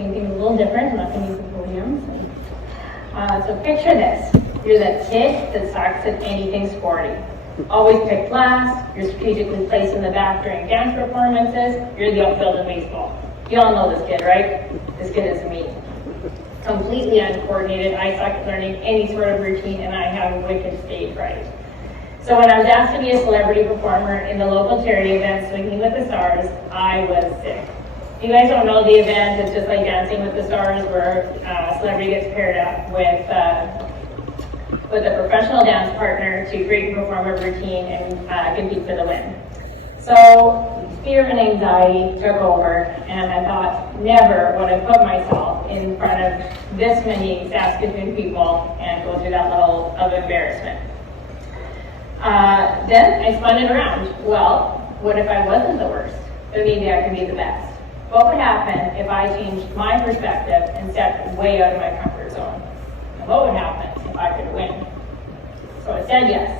doing things a little different. I'm not going to use the podiums. So picture this. You're that kid that sucks at anything sporty. Always picked last, you're strategically placed in the back during dance performances, you're the outfield in baseball. You all know this kid, right? This kid is me. Completely uncoordinated, I suck at learning any sort of routine, and I have wicked stage fright. So when I was asked to be a celebrity performer in the local charity event, Swinging with the Stars, I was sick. If you guys don't know the event, it's just like Dancing with the Stars, where a celebrity gets paired up with a professional dance partner to create and perform a routine and compete for the win. So fear and anxiety took over, and I thought never would I put myself in front of this many Saskatoon people and go through that level of embarrassment. Then I spun it around. Well, what if I wasn't the worst? Then maybe I could be the best. What would happen if I changed my perspective and stepped way out of my comfort zone? And what would happen if I could win? So I said yes.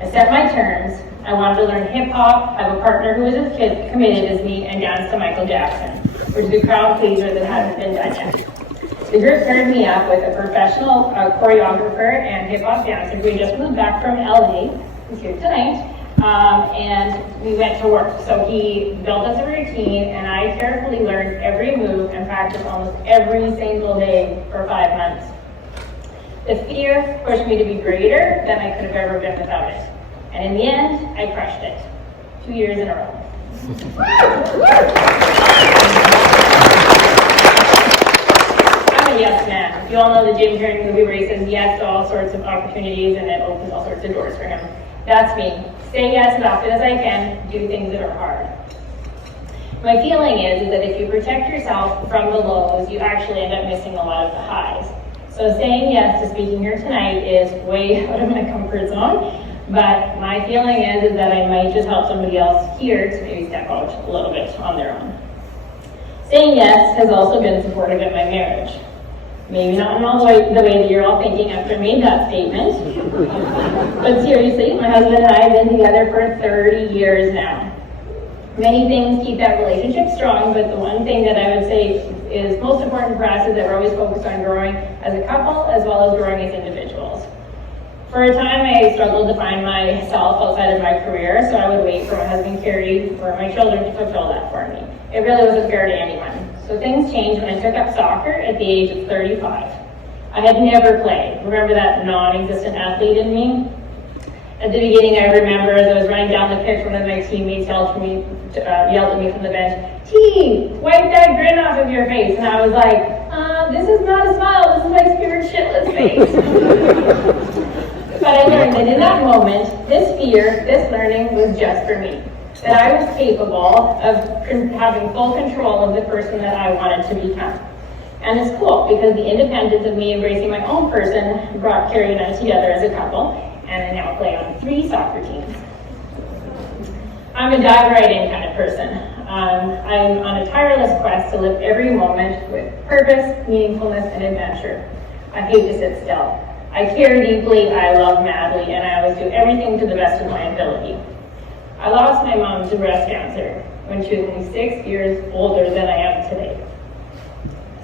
I set my terms. I wanted to learn hip hop, have a partner who was as committed as me, and dance to Michael Jackson, which is a crowd pleaser that hasn't been done yet. The group paired me up with a professional choreographer and hip hop dancer who had just moved back from LA, who's here tonight, and we went to work. So he built us a routine, and I carefully learned every move and practiced almost every single day for 5 months. The fear pushed me to be greater than I could have ever been without it. And in the end, I crushed it. 2 years in a row. I'm a yes man. You all know the Jim Carrey movie where he says yes to all sorts of opportunities and it opens all sorts of doors for him. That's me. Say yes as often as I can, do things that are hard. My feeling is that if you protect yourself from the lows, you actually end up missing a lot of the highs. So saying yes to speaking here tonight is way out of my comfort zone, but my feeling is that I might just help somebody else here to maybe step out a little bit on their own. Saying yes has also been supportive in my marriage. Maybe not in all the way that you're all thinking after I made that statement, but seriously, my husband and I have been together for 30 years now. Many things keep that relationship strong, but the one thing that I would say is most important for us is that we're always focused on growing as a couple as well as growing as individuals. For a time, I struggled to find myself outside of my career, so I would wait for my husband Carrie or my children to fulfill that for me. It really wasn't fair to anyone. So things changed when I took up soccer at the age of 35. I had never played. Remember that non-existent athlete in me? At the beginning, I remember as I was running down the pitch, one of my teammates yelled at me from the bench, "T, wipe that grin off of your face." And I was like, this is not a smile, this is my scared shitless face. But I learned that in that moment, this fear, this learning was just for me. That I was capable of having full control of the person that I wanted to become. And it's cool, because the independence of me embracing my own person brought Carrie and I together as a couple, and I now play on 3 soccer teams. I'm a dive right in kind of person. I'm on a tireless quest to live every moment with purpose, meaningfulness, and adventure. I hate to sit still. I care deeply, I love madly, and I always do everything to the best of my ability. I lost my mom to breast cancer when she was only 6 years older than I am today.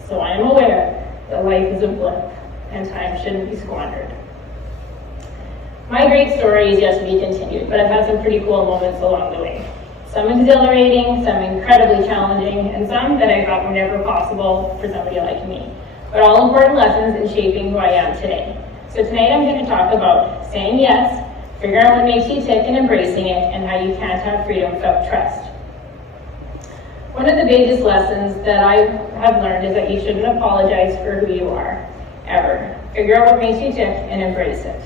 So I am aware that life is a blip, and time shouldn't be squandered. My great story is yet to be continued, but I've had some pretty cool moments along the way. Some exhilarating, some incredibly challenging, and some that I thought were never possible for somebody like me. But all important lessons in shaping who I am today. So tonight I'm going to talk about saying yes, figure out what makes you tick and embracing it, and how you can't have freedom without trust. One of the biggest lessons that I have learned is that you shouldn't apologize for who you are, ever. Figure out what makes you tick and embrace it.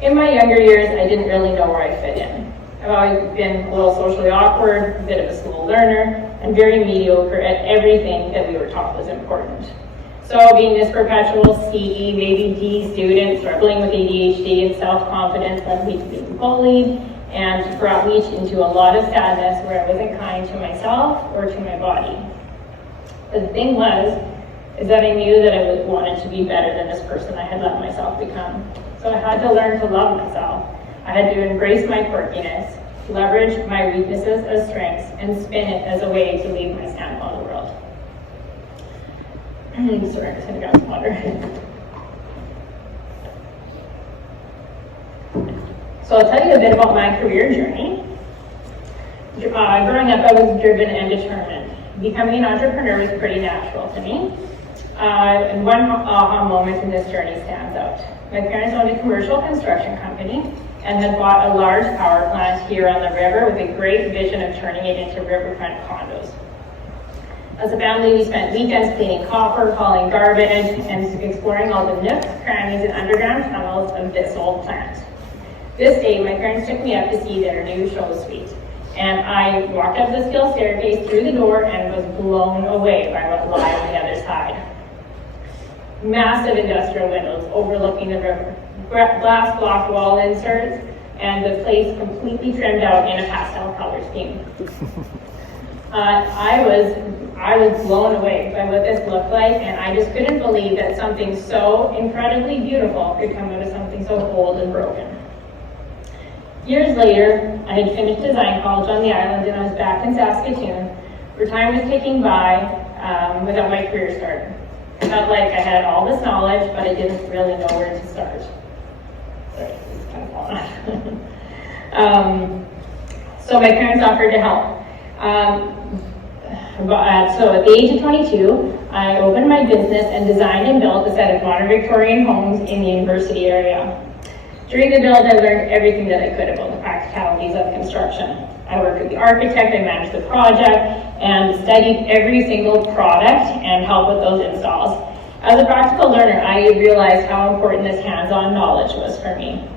In my younger years, I didn't really know where I fit in. I've always been a little socially awkward, a bit of a slow learner, and very mediocre at everything that we were taught was important. So being this perpetual C, maybe D student, struggling with ADHD and self-confidence led me to being bullied and brought me into a lot of sadness where I wasn't kind to myself or to my body. But the thing is that I knew that I wanted to be better than this person I had let myself become. So I had to learn to love myself. I had to embrace my quirkiness, leverage my weaknesses as strengths, and spin it as a way to leave my stamp on the world. Sorry, I'm just gonna grab some water. So I'll tell you a bit about my career journey. Growing up, I was driven and determined. Becoming an entrepreneur was pretty natural to me. And one aha moment in this journey stands out. My parents owned a commercial construction company and had bought a large power plant here on the river with a great vision of turning it into riverfront condos. As a family, we spent weekends cleaning copper, hauling garbage, and exploring all the nooks, crannies, and underground tunnels of this old plant. This day, my parents took me up to see their new show suite, and I walked up the steel staircase through the door and was blown away by what lay on the other side. Massive industrial windows overlooking the river, glass block wall inserts, and the place completely trimmed out in a pastel color scheme. I was blown away by what this looked like, and I just couldn't believe that something so incredibly beautiful could come out of something so old and broken. Years later, I had finished design college on the island and I was back in Saskatoon, where time was ticking by without my career start. I felt like I had all this knowledge, but I didn't really know where to start. Sorry, this is kind of falling off. So my parents offered to help. So at the age of 22, I opened my business and designed and built a set of modern Victorian homes in the university area. During the build, I learned everything that I could about the practicalities of construction. I worked with the architect, I managed the project, and studied every single product and helped with those installs. As a practical learner, I realized how important this hands-on knowledge was for me.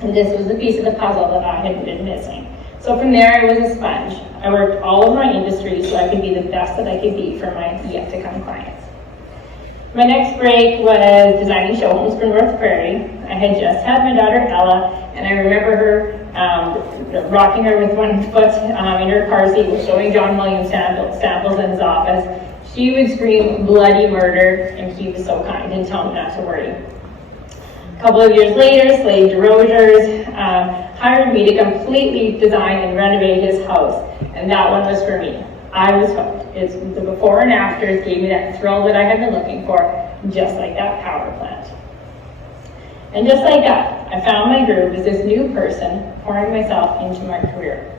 And this was the piece of the puzzle that I had been missing. So from there, I was a sponge. I worked all of my industries so I could be the best that I could be for my yet-to-come clients. My next break was designing show homes for North Prairie. I had just had my daughter Ella, and I remember her rocking her with one foot in her car seat, showing John Williams samples in his office. She would scream bloody murder, and he was so kind and tell me not to worry. A couple of years later, Slade DeRogers hired me to completely design and renovate his house, and that one was for me. I was hooked. It's the before and afters gave me that thrill that I had been looking for, just like that power plant. And just like that, I found my groove as this new person, pouring myself into my career.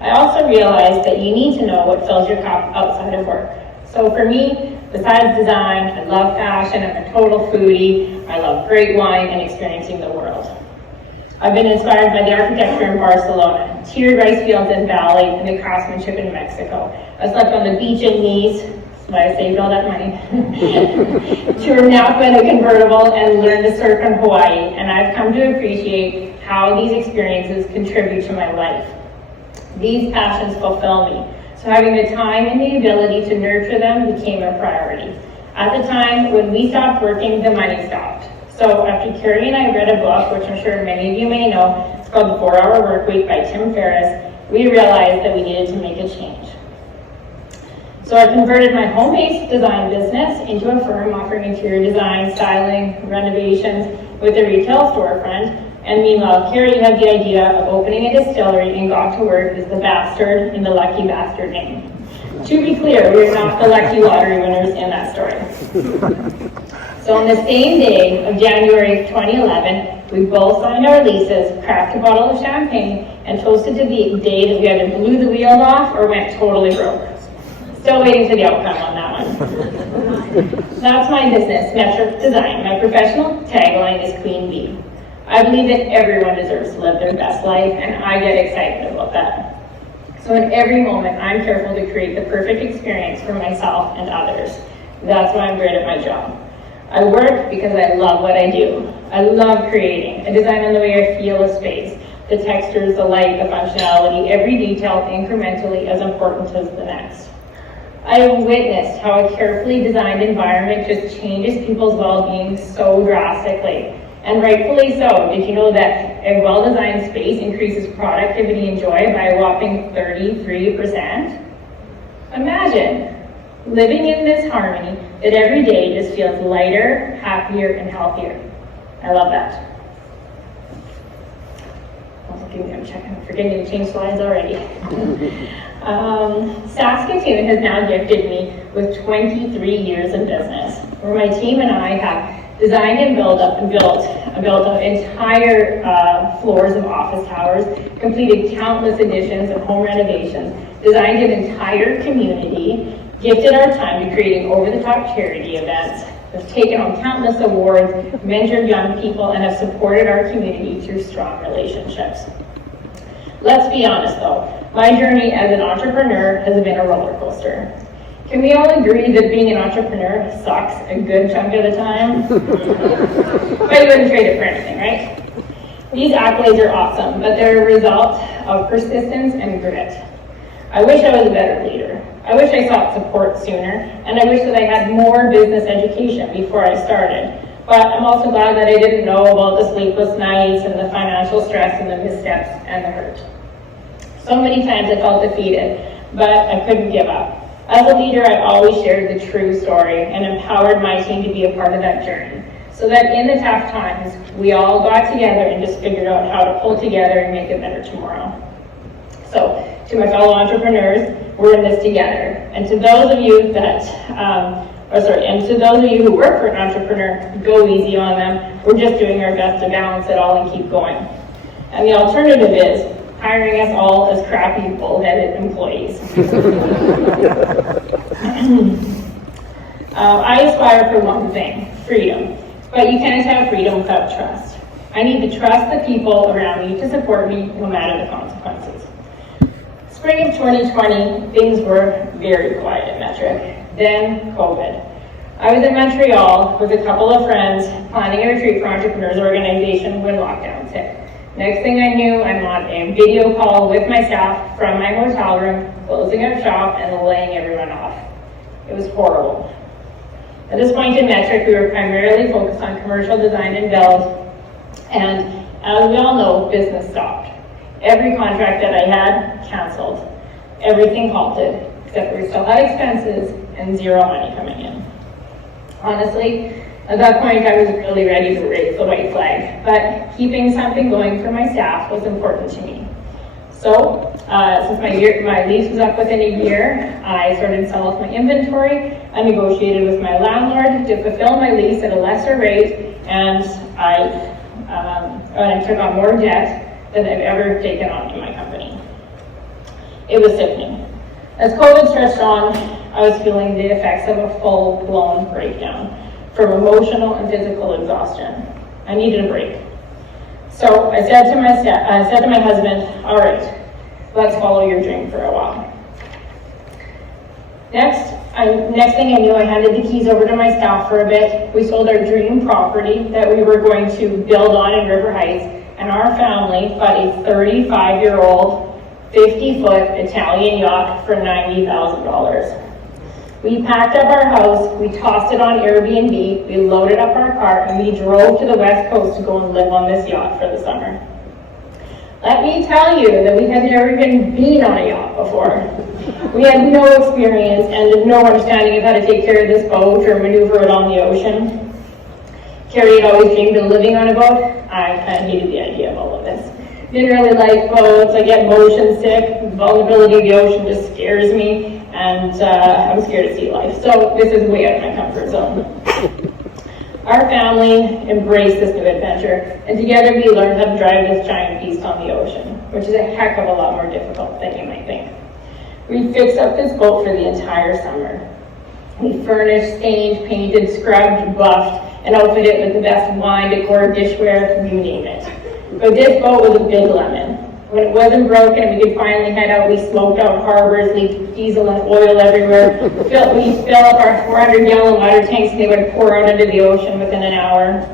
I also realized that you need to know what fills your cup outside of work. So for me, besides design, I love fashion, I'm a total foodie, I love great wine and experiencing the world. I've been inspired by the architecture in Barcelona, tiered rice fields in Bali, and the craftsmanship in Mexico. I slept on the beach in Nice, that's why I saved all that money, toured Napa in a convertible, and learned to surf in Hawaii. And I've come to appreciate how these experiences contribute to my life. These passions fulfill me, so having the time and the ability to nurture them became a priority. At the time when we stopped working, the money stopped. So after Carrie and I read a book, which I'm sure many of you may know, it's called The 4-Hour Workweek by Tim Ferriss, we realized that we needed to make a change. So I converted my home-based design business into a firm offering interior design, styling, renovations with a retail storefront. And meanwhile, Carrie had the idea of opening a distillery and got to work as the bastard in the Lucky Bastard name. To be clear, we are not the lucky lottery winners in that story. So on the same day of January 2011, we both signed our leases, cracked a bottle of champagne, and toasted to the day that we either blew the wheels off or went totally broke. Still waiting for the outcome on that one. That's my business, Metric Design. My professional tagline is Queen Bee. I believe that everyone deserves to live their best life, and I get excited about that. So in every moment, I'm careful to create the perfect experience for myself and others. That's why I'm great at my job. I work because I love what I do. I love creating. I design on the way I feel a space. The textures, the light, the functionality, every detail incrementally as important as the next. I have witnessed how a carefully designed environment just changes people's well-being so drastically. And rightfully so. Did you know that a well-designed space increases productivity and joy by a whopping 33%? Imagine living in this harmony that every day just feels lighter, happier, and healthier. I love that. I'm forgetting to change slides already. Saskatoon has now gifted me with 23 years in business, where my team and I have designed and built up entire floors of office towers, completed countless additions and home renovations, designed an entire community, gifted our time to creating over-the-top charity events, have taken on countless awards, mentored young people, and have supported our community through strong relationships. Let's be honest though, my journey as an entrepreneur has been a roller coaster. Can we all agree that being an entrepreneur sucks a good chunk of the time? But you wouldn't trade it for anything, right? These accolades are awesome, but they're a result of persistence and grit. I wish I was a better leader. I wish I sought support sooner, and I wish that I had more business education before I started. But I'm also glad that I didn't know about the sleepless nights and the financial stress and the missteps and the hurt. So many times I felt defeated, but I couldn't give up. As a leader, I always shared the true story and empowered my team to be a part of that journey, so that in the tough times, we all got together and just figured out how to pull together and make it better tomorrow. So, to my fellow entrepreneurs, we're in this together. And to those of you that, and to those of you who work for an entrepreneur, go easy on them. We're just doing our best to balance it all and keep going. And the alternative is hiring us all as crappy, bull-headed employees. I aspire for one thing, freedom. But you can't have freedom without trust. I need to trust the people around me to support me no matter the consequences. Spring of 2020, things were very quiet at Metric. Then COVID. I was in Montreal with a couple of friends planning a retreat for entrepreneurs organization when lockdowns hit. Next thing I knew, I'm on a video call with my staff from my hotel room, closing our shop and laying everyone off. It was horrible. At this point in Metric, we were primarily focused on commercial design and build, and as we all know, business stopped. Every contract that I had, canceled. Everything halted, except we still had expenses and zero money coming in. Honestly, at that point I was really ready to raise the white flag, but keeping something going for my staff was important to me. So, since my lease was up within a year, I started to sell off my inventory. I negotiated with my landlord to fulfill my lease at a lesser rate, and I took on more debt than I've ever taken on in my company. It was sickening. As COVID stretched on, I was feeling the effects of a full-blown breakdown from emotional and physical exhaustion. I needed a break. So I said to my husband, all right, let's follow your dream for a while. Next thing I knew, I handed the keys over to my staff for a bit. We sold our dream property that we were going to build on in River Heights, and our family bought a 35-year-old, 50-foot Italian yacht for $90,000. We packed up our house, we tossed it on Airbnb, we loaded up our car, and we drove to the West Coast to go and live on this yacht for the summer. Let me tell you that we had never even been on a yacht before. We had no experience and no understanding of how to take care of this boat or maneuver it on the ocean. Carrie had always dreamed of living on a boat. I kind of hated the idea of all of this. Didn't really like boats. I get motion sick. The vulnerability of the ocean just scares me, and I'm scared of sea life. So this is way out of my comfort zone. Our family embraced this new adventure, and together we learned how to drive this giant beast on the ocean, which is a heck of a lot more difficult than you might think. We fixed up this boat for the entire summer. We furnished, stained, painted, scrubbed, buffed, and outfitted it with the best wine, decor, dishware, you name it. But this boat was a big lemon. When it wasn't broken and we could finally head out, we smoked out harbors, leaked diesel and oil everywhere. We fill up our 400-gallon water tanks and they would pour out into the ocean within an hour.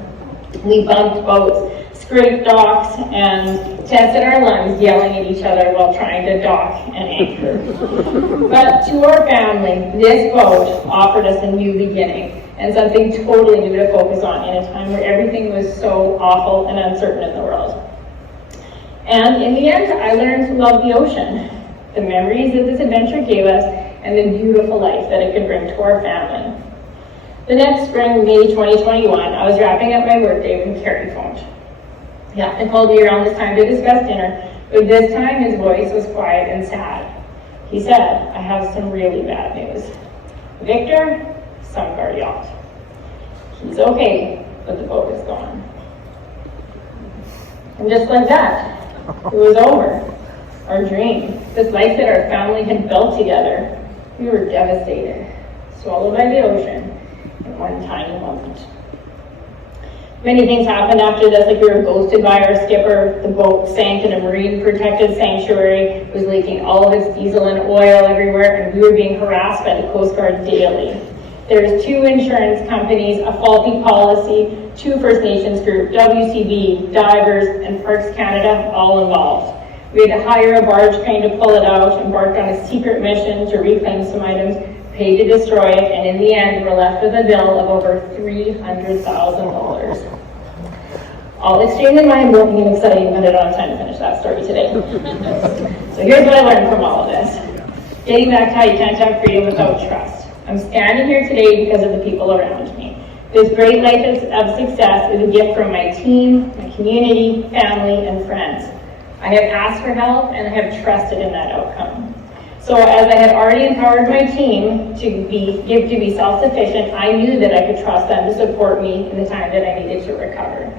We bumped boats, scraped docks, and tested our lungs yelling at each other while trying to dock and anchor. But to our family, this boat offered us a new beginning and something totally new to focus on in a time where everything was so awful and uncertain in the world. And in the end, I learned to love the ocean, the memories that this adventure gave us, and the beautiful life that it could bring to our family. The next spring, May 2021, I was wrapping up my workday when Carrie phoned. He called me around this time to discuss dinner, but this time his voice was quiet and sad. He said, I have some really bad news. Victor sunk our yacht. He's okay, but the boat is gone. And just like that, it was over. Our dream, this life that our family had built together, we were devastated, swallowed by the ocean in one tiny moment. Many things happened after this, like we were ghosted by our skipper, the boat sank in a marine protected sanctuary, it was leaking all of its diesel and oil everywhere, and we were being harassed by the Coast Guard daily. There's 2 insurance companies, a faulty policy, 2 First Nations group, WCB, divers, and Parks Canada all involved. We had to hire a barge crane to pull it out, embarked on a secret mission to reclaim some items, paid to destroy it, and in the end, we're left with a bill of over $300,000. All extremely mind-blowing and exciting, but I don't have time to finish that story today. So here's what I learned from all of this. Getting back to how you can't have freedom without trust. I'm standing here today because of the people around me. This great life of success is a gift from my team, my community, family, and friends. I have asked for help and I have trusted in that outcome. So as I had already empowered my team to be self-sufficient, I knew that I could trust them to support me in the time that I needed to recover.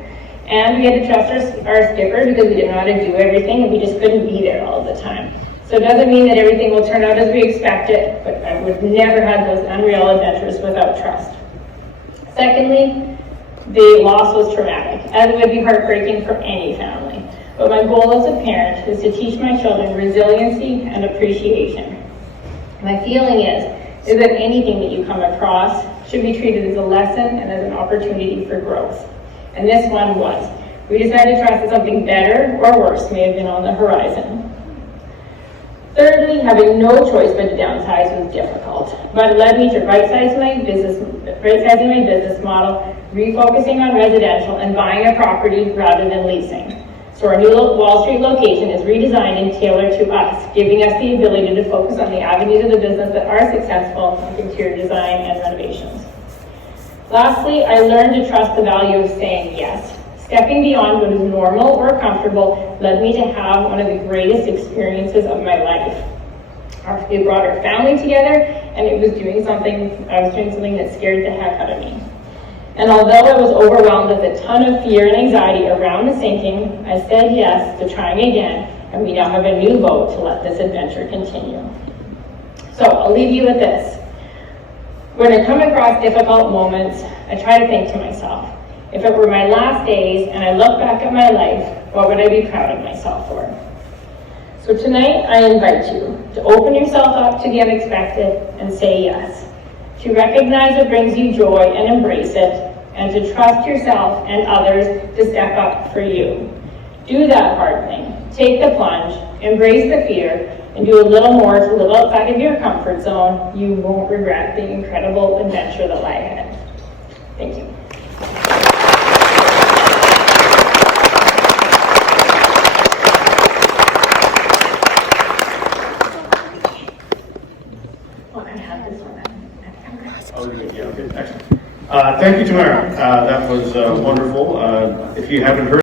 And we had to trust our skipper because we didn't know how to do everything and we just couldn't be there all the time. So it doesn't mean that everything will turn out as we expect it, but I would never have those unreal adventures without trust. Secondly, the loss was traumatic, as it would be heartbreaking for any family. But my goal as a parent is to teach my children resiliency and appreciation. My feeling is that anything that you come across should be treated as a lesson and as an opportunity for growth. And this one was. We decided to trust that something better or worse may have been on the horizon. Thirdly, having no choice but to downsize was difficult, but it led me to right-sizing my business model, refocusing on residential, and buying a property rather than leasing. So our new Wall Street location is redesigned and tailored to us, giving us the ability to focus on the avenues of the business that are successful, like interior design and renovations. Lastly, I learned to trust the value of saying yes. Stepping beyond what is normal or comfortable led me to have one of the greatest experiences of my life. It brought our family together, and I was doing something that scared the heck out of me. And although I was overwhelmed with a ton of fear and anxiety around the sinking, I said yes to trying again, and we now have a new boat to let this adventure continue. So I'll leave you with this. When I come across difficult moments, I try to think to myself, if it were my last days and I look back at my life, what would I be proud of myself for? So tonight, I invite you to open yourself up to the unexpected and say yes. To recognize what brings you joy and embrace it, and to trust yourself and others to step up for you. Do that hard thing. Take the plunge, embrace the fear, and do a little more to live outside of your comfort zone. You won't regret the incredible adventure that lie ahead. Thank you. Thank you, Tamara. That was wonderful. If you haven't heard